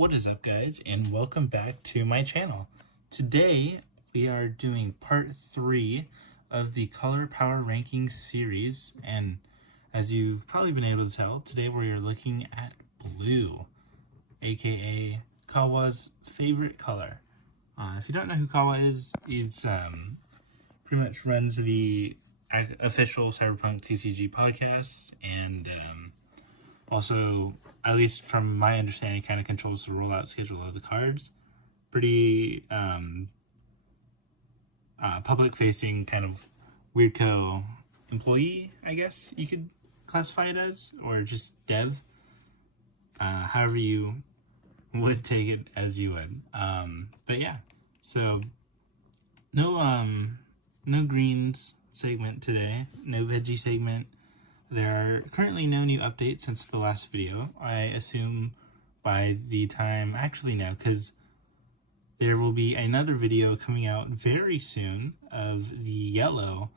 What is up, guys, and welcome back to my channel. Today we are doing part 3 of the Color Power Rankings series, and as you've probably been able to tell, today we are looking at blue, aka Kawa's favorite color. If you don't know who Kawa is, he's pretty much runs the official Cyberpunk TCG podcast, and also, at least from my understanding, kind of controls the rollout schedule of the cards. Pretty public-facing kind of Weirdco employee, I guess you could classify it as, or just dev. However you would take it as you would. But yeah, so no greens segment today, no veggie segment. There are currently no new updates since the last video. I assume by the time, actually no, because there will be another video coming out very soon of the yellow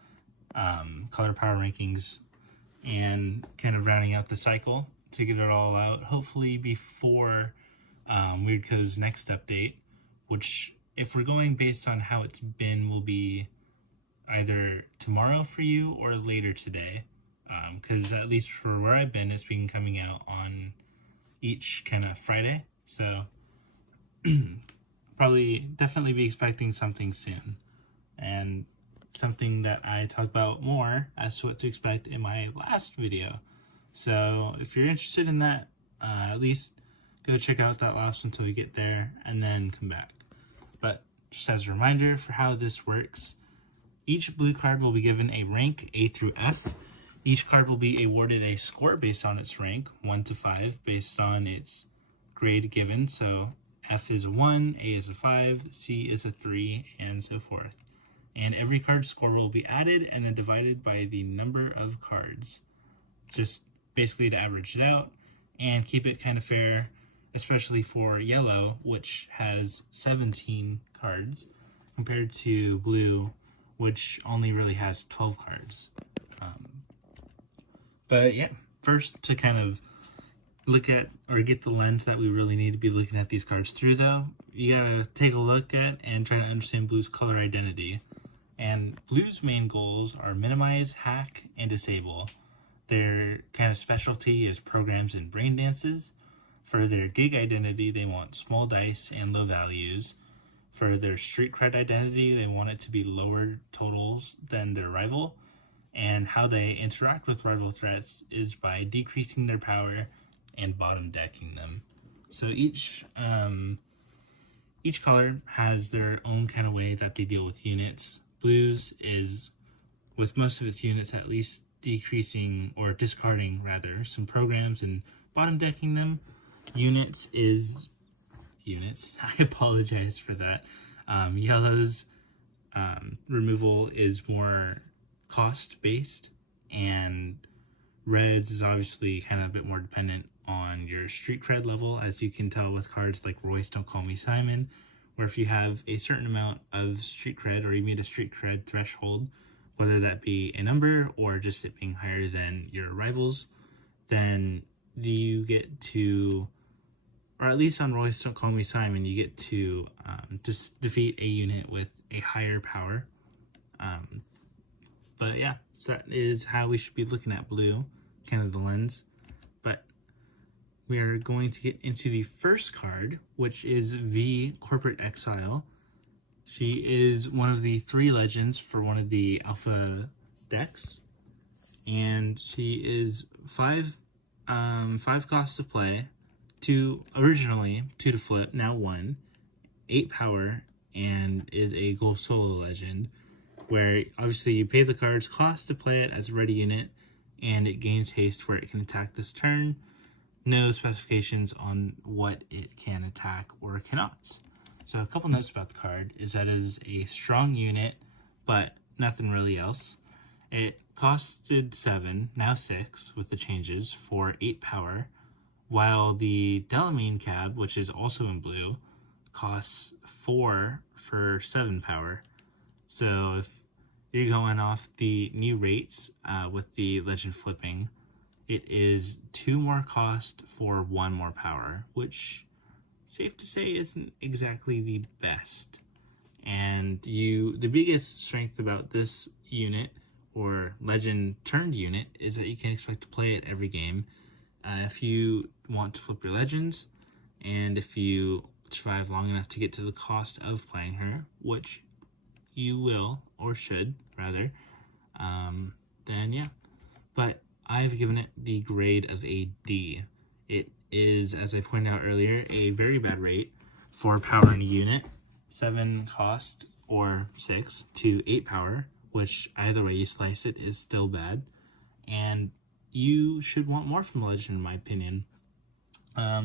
color power rankings and kind of rounding out the cycle to get it all out, hopefully before Weirdco's next update, which, if we're going based on how it's been, will be either tomorrow for you or later today. Because at least for where I've been, it's been coming out on each kind of Friday. So definitely be expecting something soon. And something that I talk about more as to what to expect in my last video. So if you're interested in that, at least go check out that last until you get there and then come back. But just as a reminder for how this works, each blue card will be given a rank A through F. Each card will be awarded a score based on its rank, 1 to 5, based on its grade given. So F is a 1, A is a 5, C is a 3, and so forth. And every card's score will be added and then divided by the number of cards. Just basically to average it out and keep it kind of fair, especially for yellow, which has 17 cards, compared to blue, which only really has 12 cards. But yeah, first to kind of look at or get the lens that we really need to be looking at these cards through, though, you gotta take a look at and try to understand blue's color identity. And blue's main goals are minimize, hack, and disable. Their kind of specialty is programs and brain dances. For their gig identity, they want small dice and low values. For their street cred identity, they want it to be lower totals than their rival. And how they interact with rival threats is by decreasing their power and bottom decking them. So each color has their own kind of way that they deal with units. Blues is, with most of its units at least, decreasing or discarding rather some programs and bottom decking them. Units. I apologize for that. Yellow's removal is more cost-based, and reds is obviously kind of a bit more dependent on your street cred level, as you can tell with cards like Royce Don't Call Me Simon, where if you have a certain amount of street cred or you meet a street cred threshold, whether that be a number or just it being higher than your rivals, then you get to, or at least on Royce Don't Call Me Simon, you get to just defeat a unit with a higher power. But yeah, so that is how we should be looking at blue, kind of the lens. But we are going to get into the first card, which is V, Corporate Exile. She is one of the 3 legends for one of the alpha decks. And she is 5 costs to play, originally 2 to flip, now 1, 8 power, and is a gold solo legend, where obviously you pay the card's cost to play it as a ready unit, and it gains haste where it can attack this turn. No specifications on what it can attack or cannot. So a couple notes about the card is that it is a strong unit, but nothing really else. It costed 7, now 6 with the changes, for 8 power, while the Delamine Cab, which is also in blue, costs 4 for 7 power. So if you're going off the new rates with the legend flipping, it is 2 more cost for 1 more power, which safe to say isn't exactly the best. And the biggest strength about this unit, or legend turned unit, is that you can expect to play it every game. If you want to flip your legends, and if you survive long enough to get to the cost of playing her, which you will, or should, rather, then yeah. But I've given it the grade of a D. It is, as I pointed out earlier, a very bad rate for power in a unit. 7 cost, or 6, to 8 power, which either way you slice it is still bad. And you should want more from Legend, in my opinion. A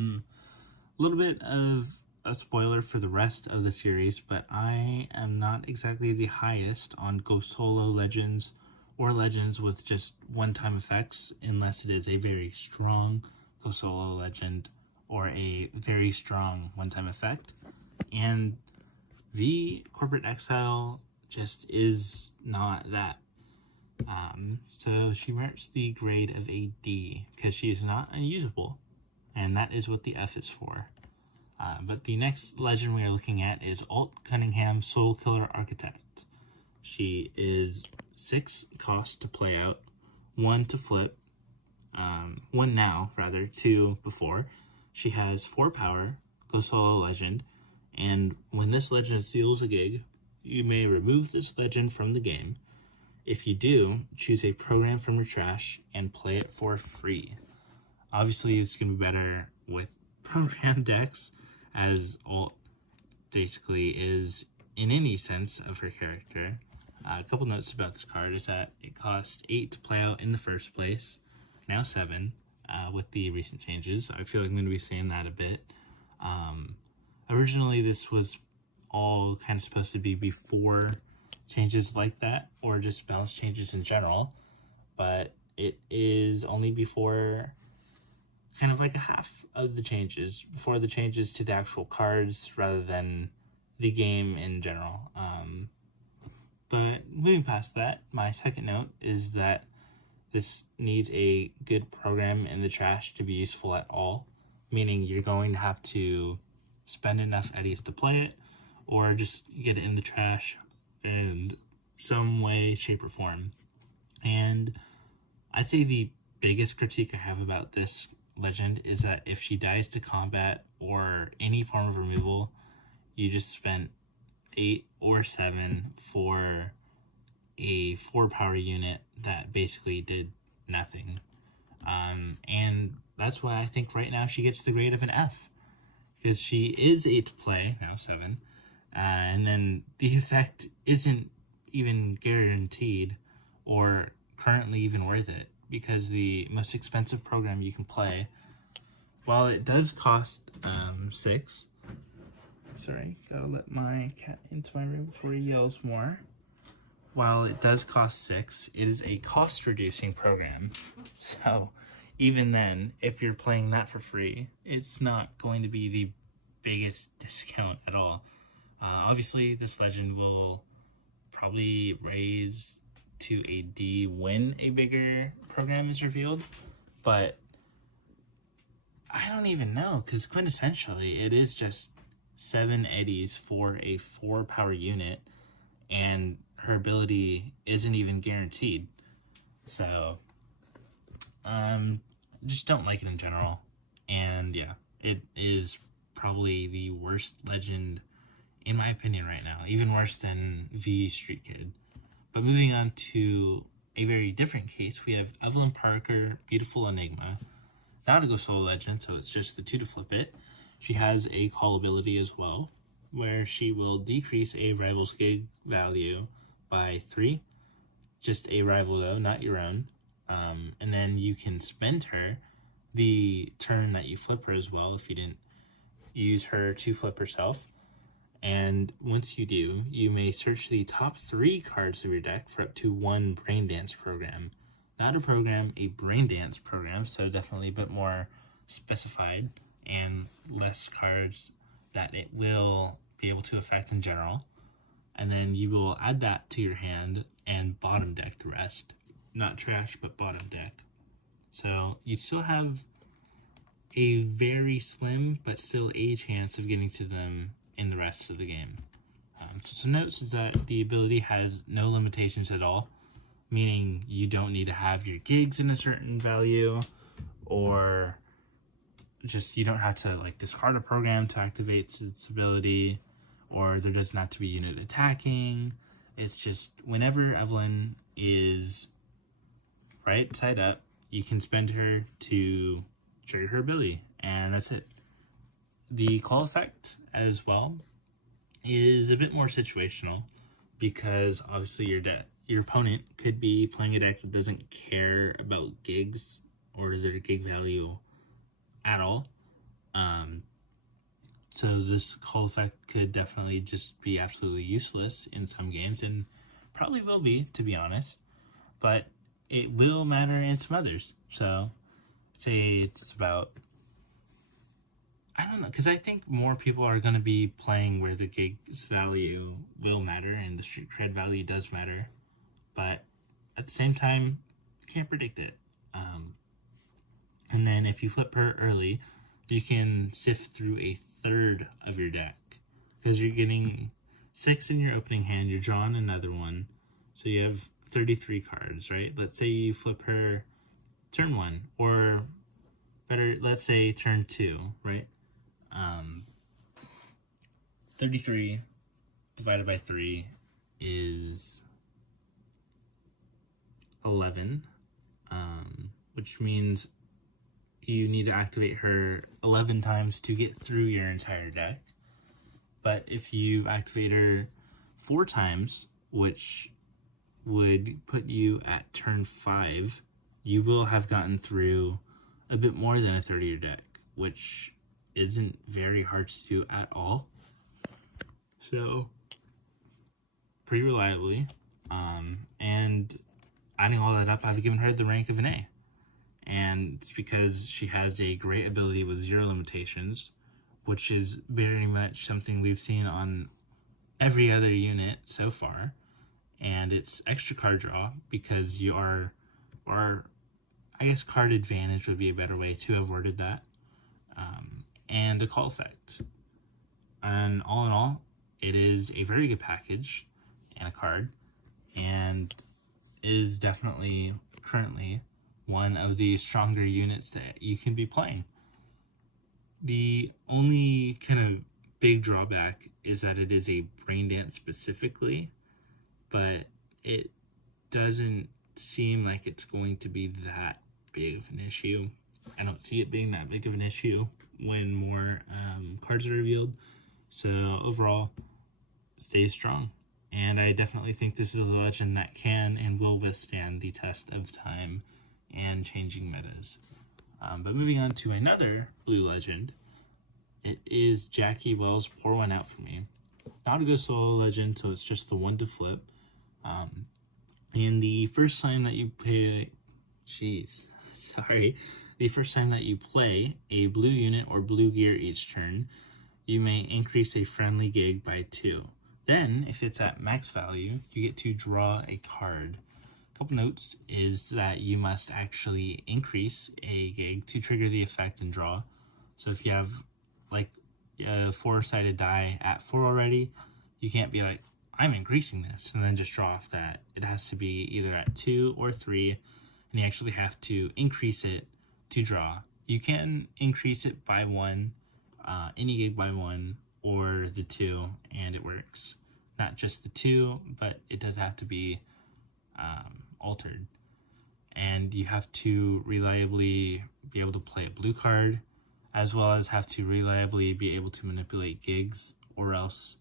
little bit of a spoiler for the rest of the series, but I am not exactly the highest on Go Solo Legends or Legends with just one-time effects, unless it is a very strong Go Solo Legend or a very strong one-time effect. And V Corporate Exile just is not that. So she merits the grade of a D because she is not unusable, and that is what the F is for. But the next legend we are looking at is Alt Cunningham Soul Killer Architect. She is 6 cost to play out, 1 to flip, 1 now, rather, 2 before. She has 4 power, Go Solo Legend, and when this legend seals a gig, you may remove this legend from the game. If you do, choose a program from your trash and play it for free. Obviously, it's going to be better with program decks, as Alt basically is in any sense of her character. A couple notes about this card is that it cost 8 to play out in the first place, now 7 with the recent changes. I feel like I'm going to be saying that a bit. Originally, this was all kind of supposed to be before changes like that, or just balance changes in general, but it is only before kind of like a half of the changes, before the changes to the actual cards rather than the game in general. But moving past that, my second note is that this needs a good program in the trash to be useful at all, meaning you're going to have to spend enough eddies to play it, or just get it in the trash in some way, shape, or form. And I'd say the biggest critique I have about this legend is that if she dies to combat or any form of removal, you just spent 8 or 7 for a 4 power unit that basically did nothing. And that's why I think right now she gets the grade of an F, because she is 8 to play, now 7, and then the effect isn't even guaranteed or currently even worth it, because the most expensive program you can play, while it does cost 6, sorry, gotta let my cat into my room before he yells more. While it does cost 6, it is a cost-reducing program. So even then, if you're playing that for free, it's not going to be the biggest discount at all. Obviously, this legend will probably raise to a D when a bigger program is revealed, but I don't even know, because quintessentially it is just 7 eddies for a 4 power unit, and her ability isn't even guaranteed. So just don't like it in general. And yeah, it is probably the worst legend in my opinion right now, even worse than V Street Kid. But moving on to a very different case, we have Evelyn Parker, Beautiful Enigma. Not a Go Solo Legend, so it's just the 2 to flip it. She has a call ability as well, where she will decrease a rival's gig value by 3. Just a rival though, not your own. And then you can spend her the turn that you flip her as well if you didn't use her to flip herself. And once you do, you may search the top 3 cards of your deck for up to 1 Brain Dance program. Not a program, a Brain Dance program, so definitely a bit more specified and less cards that it will be able to affect in general. And then you will add that to your hand and bottom deck the rest. Not trash, but bottom deck. So you still have a very slim but still a chance of getting to them in the rest of the game. So some notes is that the ability has no limitations at all, meaning you don't need to have your gigs in a certain value, or just you don't have to like discard a program to activate its ability, or there doesn't have to be unit attacking. It's just whenever Evelyn is right side up, you can spend her to trigger her ability, and that's it. The call effect as well is a bit more situational, because obviously your opponent could be playing a deck that doesn't care about gigs or their gig value at all. So this call effect could definitely just be absolutely useless in some games, and probably will be, to be honest, but it will matter in some others. So say it's about, I don't know, because I think more people are going to be playing where the gig's value will matter and the street cred value does matter, but at the same time, you can't predict it. And then if you flip her early, you can sift through a third of your deck, because you're getting 6 in your opening hand, you're drawing another one, so you have 33 cards, right? Let's say you flip her turn 1, or better, let's say turn 2, right? 33 divided by 3 is 11, which means you need to activate her 11 times to get through your entire deck. But if you activate her 4 times, which would put you at turn 5, you will have gotten through a bit more than a third of your deck, which isn't very hard to do at all. So, pretty reliably. And adding all that up, I've given her the rank of an A. And it's because she has a great ability with 0 limitations, which is very much something we've seen on every other unit so far. And it's extra card draw, because you are, or I guess card advantage would be a better way to have worded that, and a call effect. And all in all, it is a very good package and a card, and is definitely currently one of the stronger units that you can be playing. The only kind of big drawback is that it is a brain dance specifically, but it doesn't seem like it's going to be that big of an issue. I don't see it being that big of an issue when more cards are revealed. So overall, stay strong. And I definitely think this is a legend that can and will withstand the test of time and changing metas. But moving on to another blue legend, it is Jackie Wells' Pour One Out for me. Not a go solo legend, so it's just the one to flip. And the first time that you play, the first time that you play a blue unit or blue gear each turn, you may increase a friendly gig by 2. Then, if it's at max value, you get to draw a card. A couple notes is that you must actually increase a gig to trigger the effect and draw. So if you have like a 4-sided die at 4 already, you can't be like, I'm increasing this, and then just draw off that. It has to be either at 2 or 3, and you actually have to increase it to draw. You can increase it by 1, any gig by 1, or the 2, and it works. Not just the 2, but it does have to be altered. And you have to reliably be able to play a blue card, as well as have to reliably be able to manipulate gigs, or else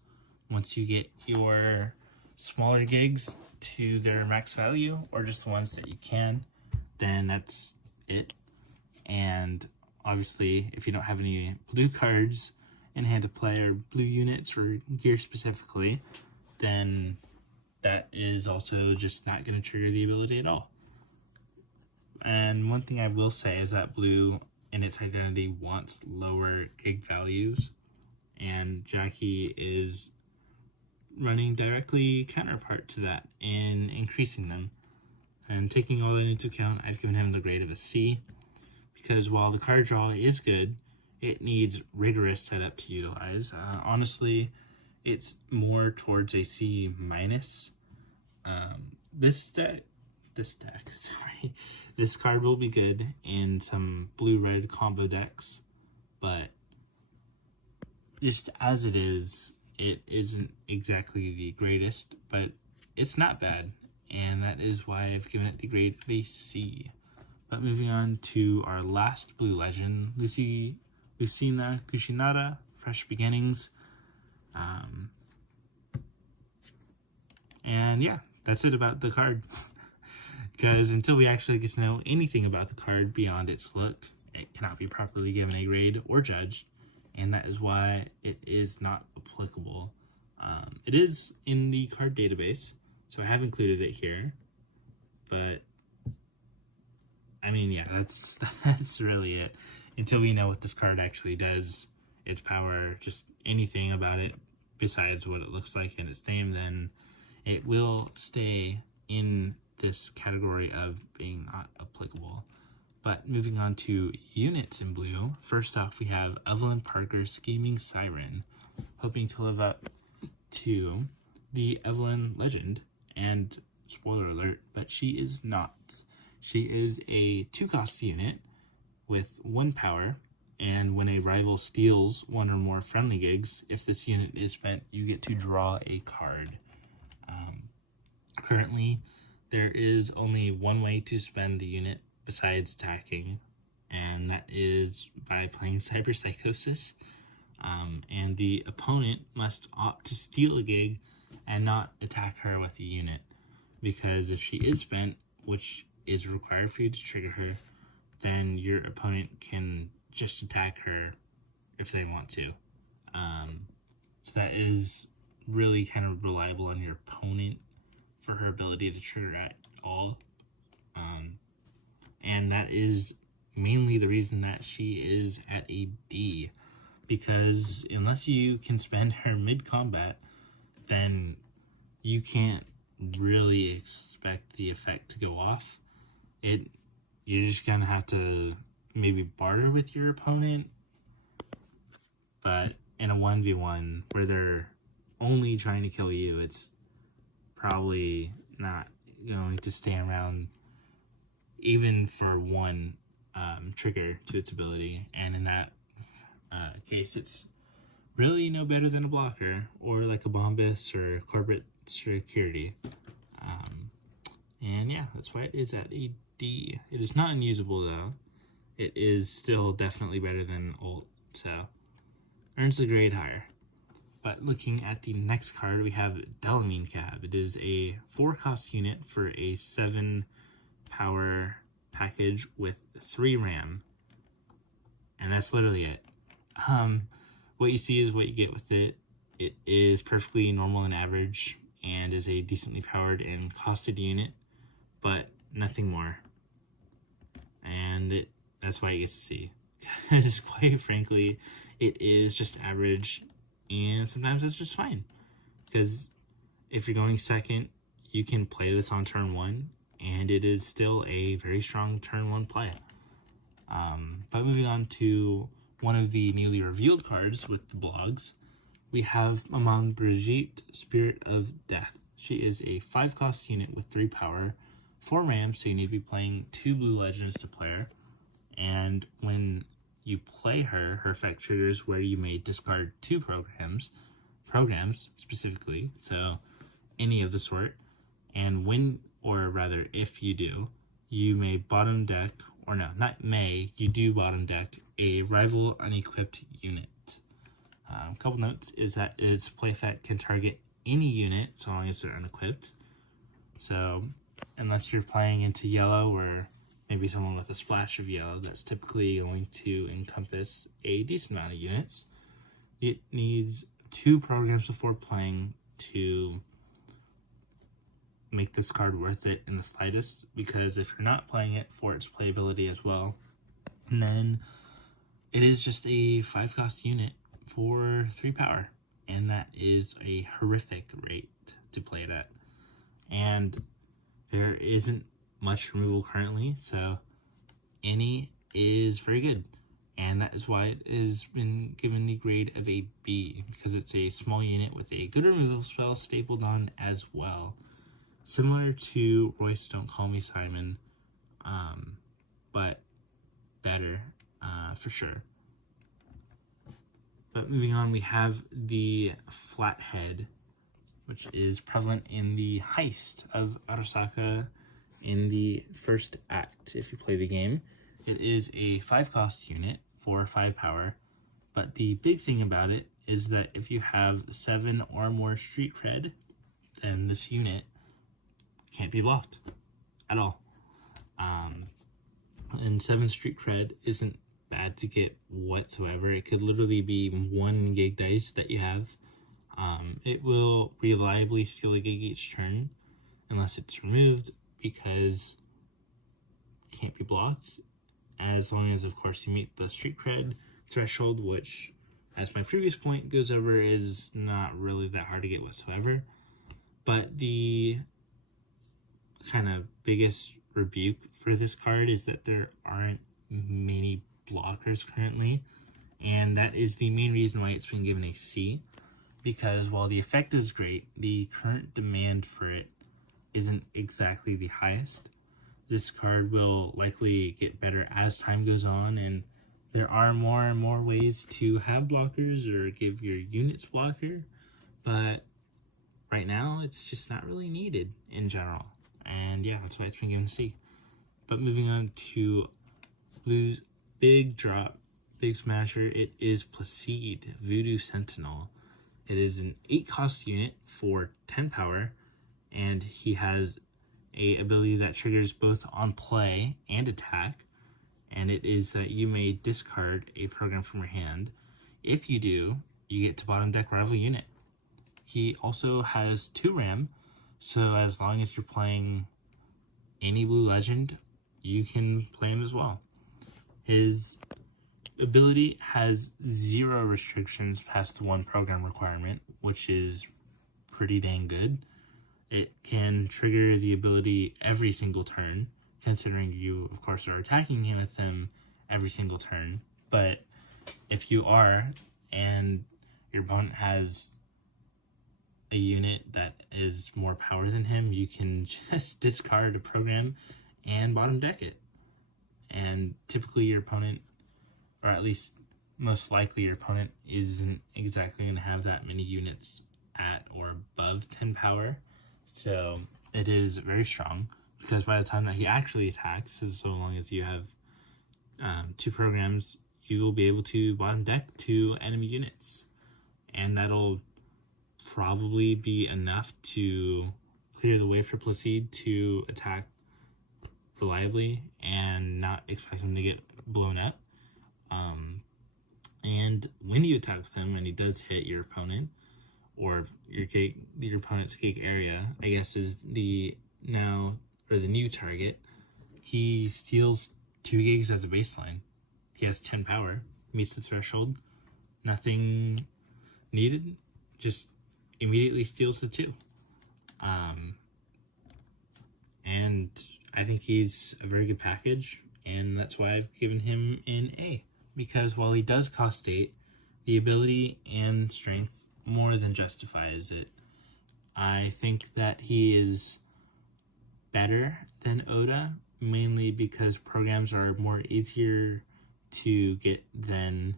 once you get your smaller gigs to their max value, or just the ones that you can, then that's it. And obviously, if you don't have any blue cards in hand to play, or blue units or gear specifically, then that is also just not going to trigger the ability at all. And one thing I will say is that blue in its identity wants lower gig values, and Jackie is running directly counterpart to that in increasing them. And taking all that into account, I've given him the grade of a C, because while the card draw is good, it needs rigorous setup to utilize. Honestly, it's more towards a C minus. This deck, sorry, this card will be good in some blue-red combo decks, but just as it isn't exactly the greatest, but it's not bad, and that is why I've given it the grade of a C. But moving on to our last blue legend, Lucina Kushinada, Fresh Beginnings. And yeah, that's it about the card. Because until we actually get to know anything about the card beyond its look, it cannot be properly given a grade or judged, and that is why it is not applicable. It is in the card database, so I have included it here, but I mean, yeah, that's really it. Until we know what this card actually does, its power, just anything about it besides what it looks like in its name, then it will stay in this category of being not applicable. But moving on to units in blue, first off we have Evelyn Parker, Scheming Siren, hoping to live up to the Evelyn legend, and spoiler alert, but she is not. She is a 2-cost unit with 1 power, and when a rival steals 1 or more friendly gigs, if this unit is spent, you get to draw a card. Currently, there is only one way to spend the unit besides attacking, and that is by playing Cyber Psychosis. And the opponent must opt to steal a gig and not attack her with a unit, because if she is spent, which is required for you to trigger her, then your opponent can just attack her if they want to. So that is really kind of reliable on your opponent for her ability to trigger at all. And that is mainly the reason that she is at a D, because unless you can spend her mid-combat, then you can't really expect the effect to go off. You're just gonna have to maybe barter with your opponent, but in a 1v1 where they're only trying to kill you, it's probably not going to stay around even for one trigger to its ability, and in that case it's really no better than a blocker or like a Bombus or corporate security. And yeah, that's why it is at a D. It is not unusable though. It is still definitely better than ult, so earns a grade higher. But looking at the next card, we have Delamine Cab. It is a 4-cost unit for a 7-power package with 3 RAM, and that's literally it. What you see is what you get with it. It is perfectly normal and average, and is a decently powered and costed unit, but nothing more. And that's why it gets a C. Because quite frankly, it is just average, and sometimes that's just fine. Because if you're going second, you can play this on turn 1, and it is still a very strong turn 1 play. But moving on to one of the newly revealed cards with the blogs, we have Maman Brigitte, Spirit of Death. She is a 5-cost unit with 3 power, 4 RAM, so you need to be playing 2 blue legends to play her. And when you play her, her effect triggers where you may discard 2 programs specifically, so any of the sort. And when, or rather if you do, you may bottom deck, or no, not may, you do bottom deck a rival unequipped unit. A couple notes is that its play effect can target any unit so long as they're unequipped. So unless you're playing into yellow, or maybe someone with a splash of yellow, that's typically going to encompass a decent amount of units. It needs 2 programs before playing to make this card worth it in the slightest, because if you're not playing it for its playability as well, then it is just a 5-cost unit for 3 power, and that is a horrific rate to play it at. And there isn't much removal currently, so any is very good. And that is why it has been given the grade of a B, because it's a small unit with a good removal spell stapled on as well. Similar to Royce Don't Call Me Simon, but better for sure. But moving on, we have the Flathead, which is prevalent in the Heist of Arasaka in the first act if you play the game. It is a 5-cost unit for 5 power, but the big thing about it is that if you have 7 or more street cred, then this unit can't be blocked at all. And 7 street cred isn't bad to get whatsoever. It could literally be 1 gig dice that you have. It will reliably steal a gig each turn unless it's removed, because it can't be blocked, as long as, of course, you meet the street cred threshold, which, as my previous point goes over, is not really that hard to get whatsoever. But the kind of biggest rebuke for this card is that there aren't many blockers currently, and that is the main reason why it's been given a C, because while the effect is great, the current demand for it isn't exactly the highest. This card will likely get better as time goes on, and there are more and more ways to have blockers or give your units blocker, but right now it's just not really needed in general. And yeah, that's why it's been given a C. But moving on to Blue's big drop, big smasher, it is Placide, Voodoo Sentinel. It is an 8-cost unit for 10 power, and he has a ability that triggers both on play and attack, and it is that you may discard a program from your hand. If you do, you get to bottom deck rival unit. He also has 2 RAM, so as long as you're playing any blue legend, you can play him as well. His ability has 0 restrictions past the 1 program requirement, which is pretty dang good. It can trigger the ability every single turn, considering you, of course, are attacking him with him every single turn. But if you are, and your opponent has a unit that is more power than him, you can just discard a program and bottom deck it. And typically your opponent, or at least most likely your opponent, isn't exactly going to have that many units at or above 10 power. So it is very strong, because by the time that he actually attacks, as so long as you have 2 programs, you will be able to bottom deck 2 enemy units. And that'll probably be enough to clear the way for Placide to attack reliably and not expect him to get blown up. And when you attack with him and he does hit your opponent, or your opponent's gig area, I guess, is the new target, he steals 2 gigs as a baseline. He has 10 power, meets the threshold, nothing needed, just immediately steals the 2. And I think he's a very good package, and that's why I've given him an A. Because while he does cost 8, the ability and strength more than justifies it. I think that he is better than Oda, mainly because programs are more easier to get than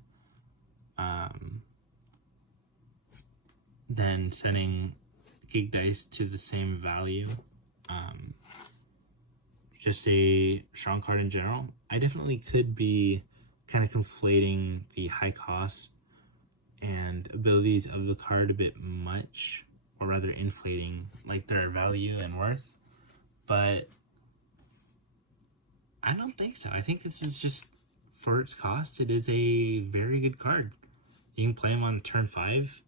setting gig dice to the same value. Just a strong card in general. I definitely could be kind of conflating the high cost and abilities of the card a bit much, or rather inflating like their value and worth, but I don't think so. I think this is just, for its cost, it is a very good card. You can play him on turn 5,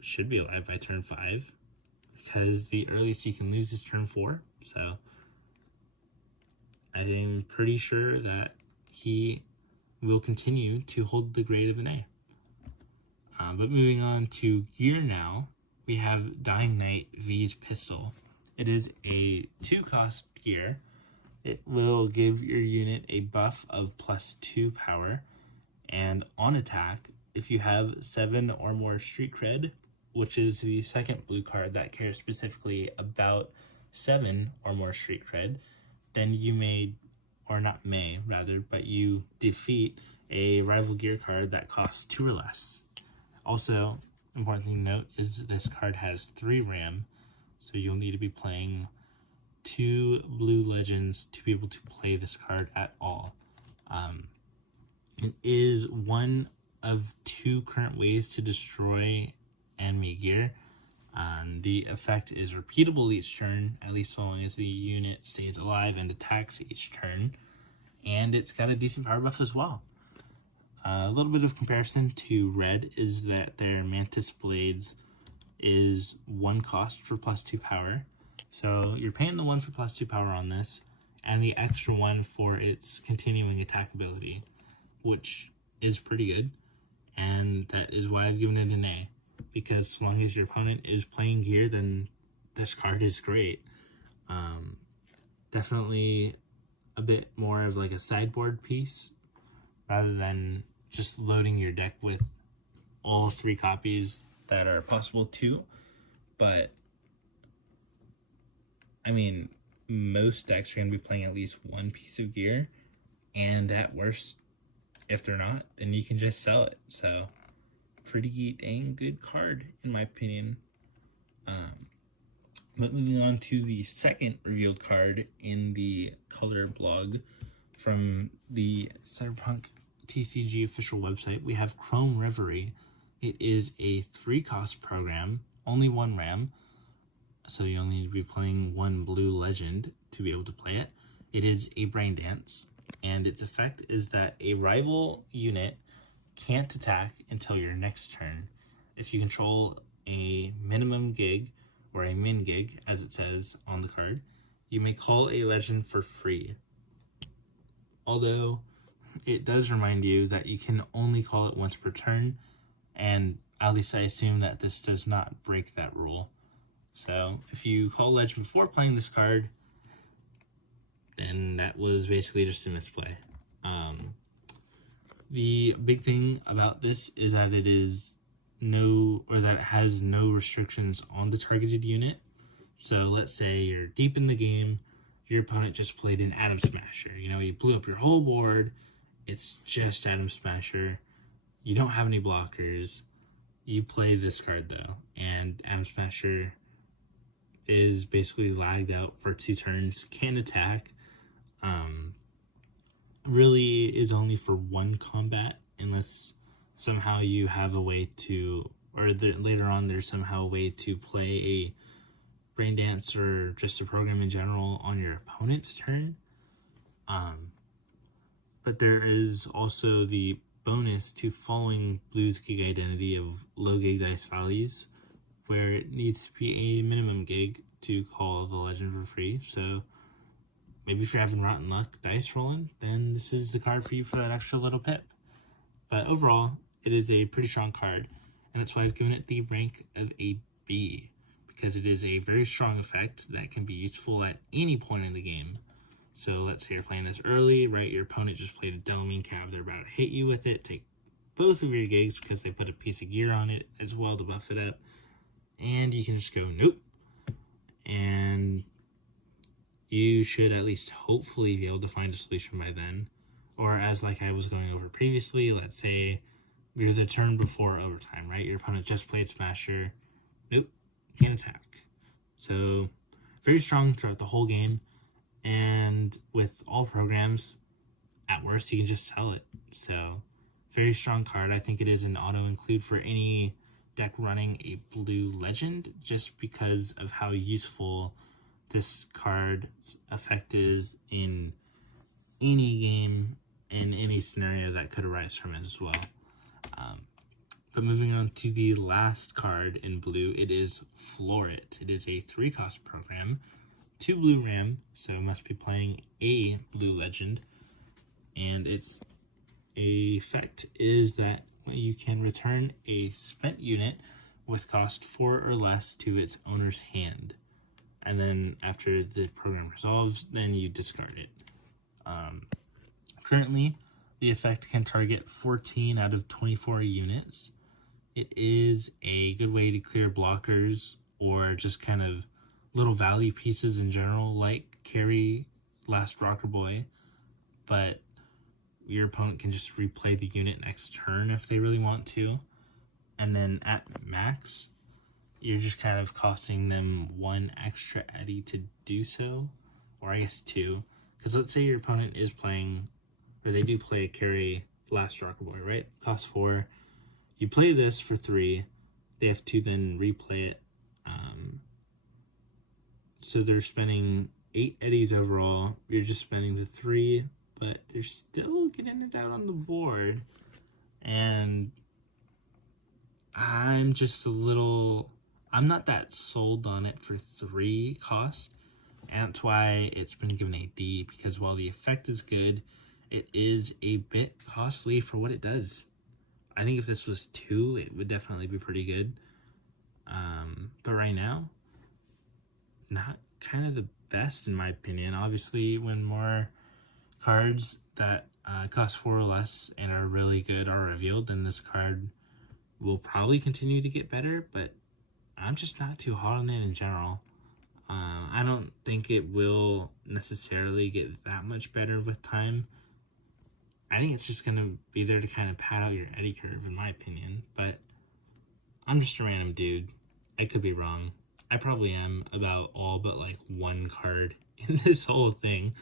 should be alive by turn 5, because the earliest you can lose is turn 4, so I'm pretty sure that he will continue to hold the grade of an A. But moving on to gear now, we have Dying Knight V's Pistol. It is a 2-cost gear. It will give your unit a buff of +2 power, and on attack, if you have 7 or more street cred, which is the second blue card that cares specifically about 7 or more street cred, then you may, or not may, rather, but you defeat a rival gear card that costs 2 or less. Also, important thing to note is this card has 3 RAM, so you'll need to be playing 2 blue legends to be able to play this card at all. It is one of 2 current ways to destroy enemy gear. The effect is repeatable each turn, at least so long as the unit stays alive and attacks each turn. And it's got a decent power buff as well. A little bit of comparison to red is that their Mantis Blades is 1 cost for +2 power. So you're paying the 1 for +2 power on this, and the extra 1 for its continuing attack ability, which is pretty good. And that is why I've given it an A. Because as long as your opponent is playing gear, then this card is great. Definitely a bit more of like a sideboard piece rather than just loading your deck with all 3 copies that are possible too. But I mean, most decks are going to be playing at least 1 piece of gear, and at worst, if they're not, then you can just sell it. So pretty dang good card in my opinion. But moving on to the second revealed card in the color blog from the Cyberpunk TCG official website, we have Chrome Reverie. It is a 3-cost program, only 1 RAM, so you'll need to be playing 1 blue legend to be able to play it. It is a brain dance, and its effect is that a rival unit can't attack until your next turn. If you control a minimum gig or a min gig, as it says on the card, you may call a legend for free. Although it does remind you that you can only call it once per turn, and at least I assume that this does not break that rule. So if you call legend before playing this card, then that was basically just a misplay. The big thing about this is that it has no restrictions on the targeted unit. So let's say you're deep in the game, your opponent just played an Atom Smasher. You know, you blew up your whole board, it's just Atom Smasher. You don't have any blockers. You play this card though, and Atom Smasher is basically lagged out for 2 turns, can't attack. Really is only for 1 combat, unless somehow you have a way to, or later on there's somehow a way to play a brain dance or just a program in general on your opponent's turn. But there is also the bonus to following Blue's gig identity of low gig dice values, where it needs to be a minimum gig to call the legend for free. So maybe if you're having rotten luck dice rolling, then this is the card for you for that extra little pip. But overall, it is a pretty strong card, and that's why I've given it the rank of a B, because it is a very strong effect that can be useful at any point in the game. So let's say you're playing this early, right? Your opponent just played a Delamine Cab, they're about to hit you with it, take both of your gigs because they put a piece of gear on it as well to buff it up, and you can just go, nope. And you should at least hopefully be able to find a solution by then. Or as like I was going over previously, let's say you're the turn before overtime, right? Your opponent just played Smasher. Nope, can't attack. So very strong throughout the whole game. And with all programs, at worst, you can just sell it. So very strong card. I think it is an auto-include for any deck running a blue legend, just because of how useful this card's effect is in any game, in any scenario that could arise from it as well. But moving on to the last card in blue, it is Floor It. It is a 3-cost program, 2 blue RAM, so must be playing a blue legend. And its effect is that you can return a spent unit with cost 4 or less to its owner's hand. and then after the program resolves, then you discard it. Currently, the effect can target 14 out of 24 units. It is a good way to clear blockers or just kind of little value pieces in general, like carry Last Rocker Boy, but your opponent can just replay the unit next turn if they really want to. And then at max, you're just kind of costing them 1 extra eddy to do so, or I guess 2. Because let's say your opponent is playing, or they do play carry Last Rocker Boy, right? Cost 4. You play this for 3. They have to then replay it. So they're spending 8 eddies overall. You're just spending the 3, but they're still getting it out on the board. And I'm not that sold on it for 3 cost. And that's why it's been given a D, because while the effect is good, it is a bit costly for what it does. I think if this was 2, it would definitely be pretty good. But right now, not kind of the best in my opinion. Obviously, when more cards that cost 4 or less and are really good are revealed, then this card will probably continue to get better, but I'm just not too hot on it in general. I don't think it will necessarily get that much better with time. I think it's just going to be there to kind of pad out your eddy curve, in my opinion. But I'm just a random dude. I could be wrong. I probably am about all but like 1 card in this whole thing.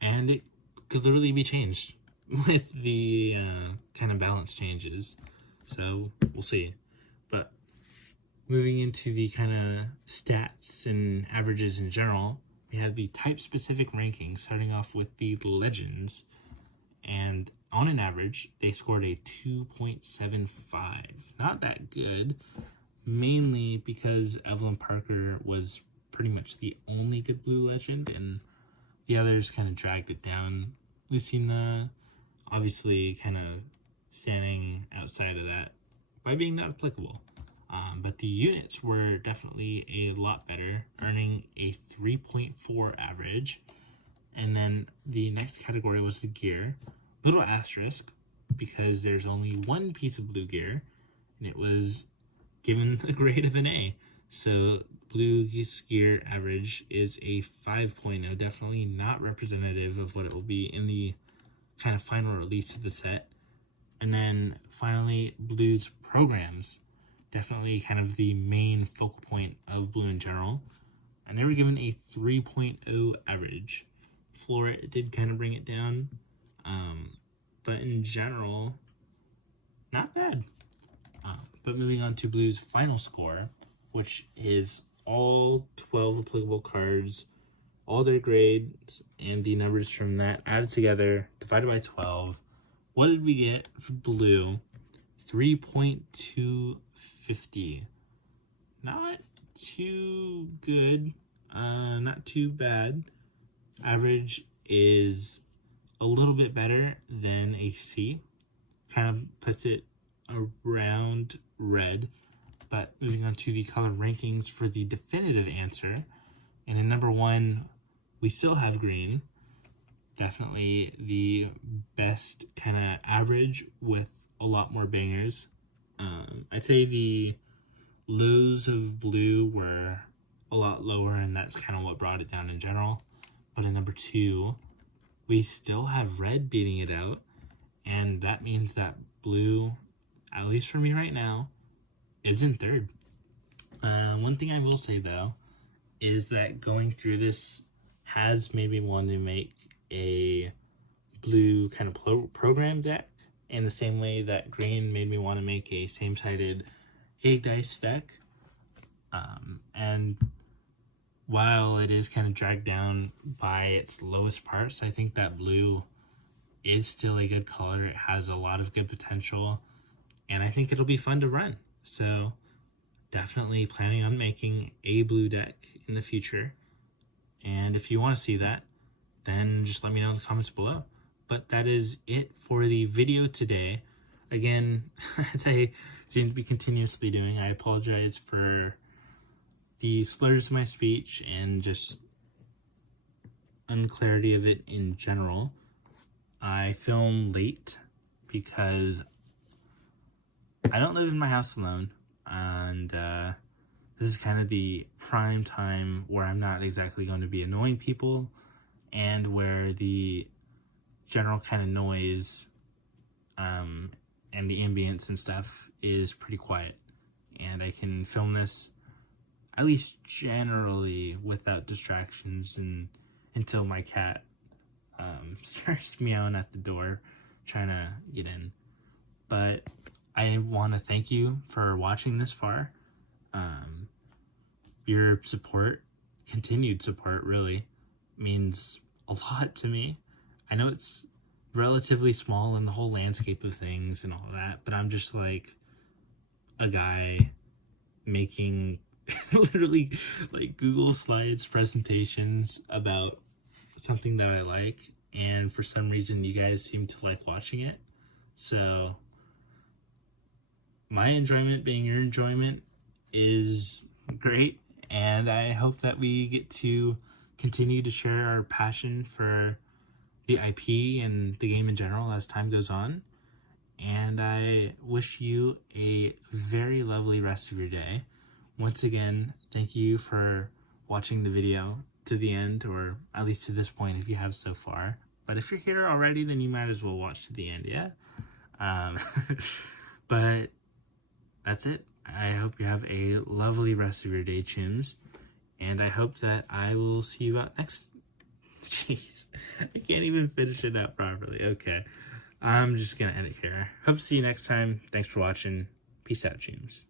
And it could literally be changed with the kind of balance changes. So we'll see. But moving into the kind of stats and averages in general, we have the type-specific rankings, starting off with the Legends. And on an average, they scored a 2.75. Not that good, mainly because Evelyn Parker was pretty much the only good blue Legend, and the others kind of dragged it down. Lucina, obviously, kind of standing outside of that by being not applicable. But the units were definitely a lot better, earning a 3.4 average. And then the next category was the gear. Little asterisk, because there's only 1 piece of blue gear, and it was given a grade of an A. So blue gear average is a 5.0, definitely not representative of what it will be in the kind of final release of the set. And then finally, blue's programs. Definitely kind of the main focal point of blue in general. And they were given a 3.0 average. Flora did kind of bring it down. But in general, not bad. But moving on to blue's final score, which is all 12 applicable cards, all their grades, and the numbers from that added together, divided by 12. What did we get for blue? 3.250. Not too good, not too bad. Average is a little bit better than a C. Kind of puts it around red. But moving on to the color rankings for the definitive answer. And in number 1, we still have green. Definitely the best kind of average with a lot more bangers. I'd say the lows of blue were a lot lower, and that's kind of what brought it down in general. But in number 2, we still have red beating it out, and that means that blue, at least for me right now, is in third. One thing I will say, though, is that going through this has made me want to make a blue kind of program deck, in the same way that green made me want to make a same-sided Gig Dice deck. And while it is kind of dragged down by its lowest parts, I think that blue is still a good color. It has a lot of good potential, and I think it'll be fun to run. So definitely planning on making a blue deck in the future. And if you want to see that, then just let me know in the comments below. But that is it for the video today. Again, as I seem to be continuously doing, I apologize for the slurs of my speech and just unclarity of it in general. I film late because I don't live in my house alone, and this is kind of the prime time where I'm not exactly going to be annoying people, and where the general kind of noise and the ambience and stuff is pretty quiet, and I can film this at least generally without distractions and until my cat starts meowing at the door trying to get in. But I want to thank you for watching this far. Your support, continued support, really means a lot to me. I know it's relatively small in the whole landscape of things and all that, but I'm just like a guy making literally like Google Slides presentations about something that I like, and for some reason you guys seem to like watching it. So my enjoyment being your enjoyment is great, and I hope that we get to continue to share our passion for the IP and the game in general as time goes on. And I wish you a very lovely rest of your day. Once again, thank you for watching the video to the end, or at least to this point if you have so far. But if you're here already, then you might as well watch to the end, yeah? But that's it. I hope you have a lovely rest of your day, Chums. And I hope that I will see you out next... Jeez, I can't even finish it out properly. Okay, I'm just gonna end it here. Hope to see you next time. Thanks for watching. Peace out, Chums.